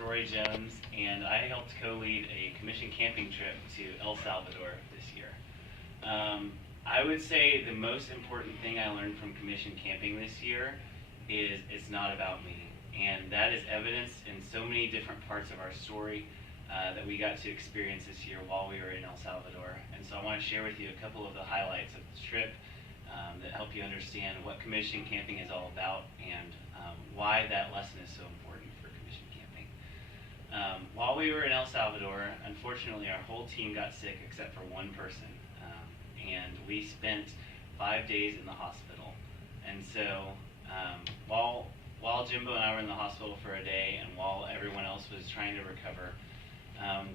Rory Jones, and I helped co-lead a commission camping trip to El Salvador this year. I would say the most important thing I learned from commission camping this year is it's not about me. And that is evidenced in so many different parts of our story that we got to experience this year while we were in El Salvador. And so I want to share with you a couple of the highlights of the trip that help you understand what commission camping is all about and why that lesson is so important for commission camping. While we were in El Salvador, unfortunately our whole team got sick except for one person. And we spent 5 days in the hospital. And so while Jimbo and I were in the hospital for a day and while everyone else was trying to recover,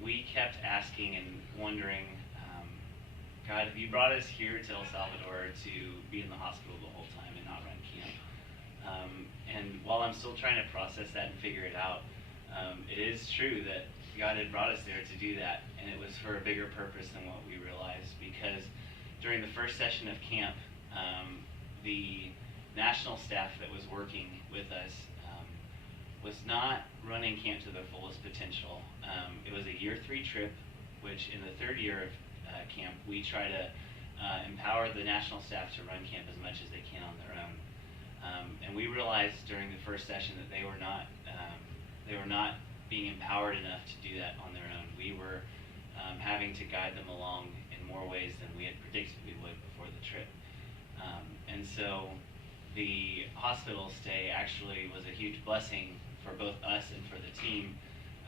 we kept asking and wondering, God, have you brought us here to El Salvador to be in the hospital the whole time and not run camp? And while I'm still trying to process that and figure it out, it is true that God had brought us there to do that, and it was for a bigger purpose than what we realized, because during the first session of camp, the national staff that was working with us was not running camp to their fullest potential. It was a year 3 trip, which in the 3rd year of camp, we try to empower the national staff to run camp as much as they can on their own. And we realized during the first session that they were not being empowered enough to do that on their own. We were having to guide them along in more ways than we had predicted we would before the trip. And so the hospital stay actually was a huge blessing for both us and for the team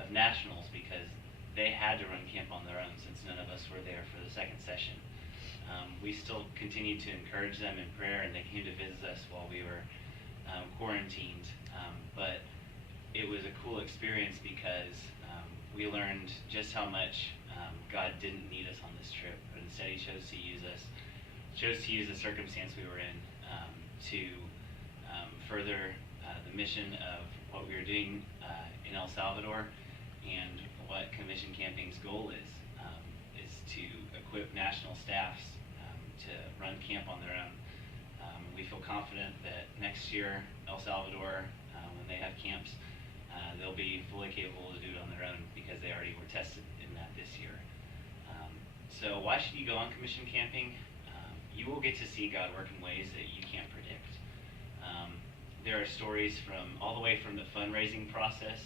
of nationals, because they had to run camp on their own since none of us were there for the second session. We still continued to encourage them in prayer, and they came to visit us while we were quarantined. But it was a cool experience because we learned just how much God didn't need us on this trip, but instead He chose to use us, chose to use the circumstance we were in to further the mission of what we were doing in El Salvador, and what commission camping's goal is to equip national staffs to run camp on their own. We feel confident that next year El Salvador, when they have camps, they'll be fully capable to do it on their own, because they already were tested in that this year. So why should you go on commission camping? You will get to see God work in ways that you can't predict. There are stories from all the way from the fundraising process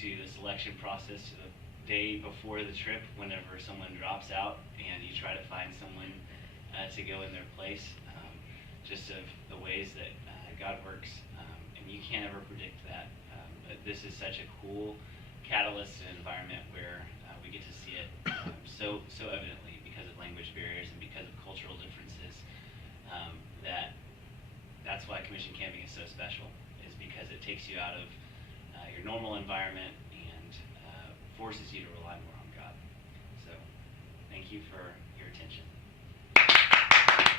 to the selection process to the day before the trip, whenever someone drops out and you try to find someone to go in their place, just of the ways that God works, and you can't ever predict that. But this is such a cool catalyst and environment where we get to see it so evidently, because of language barriers and because of cultural differences. That's why commission camping is so special, is because it takes you out of your normal environment and forces you to rely more on God. So thank you for your attention.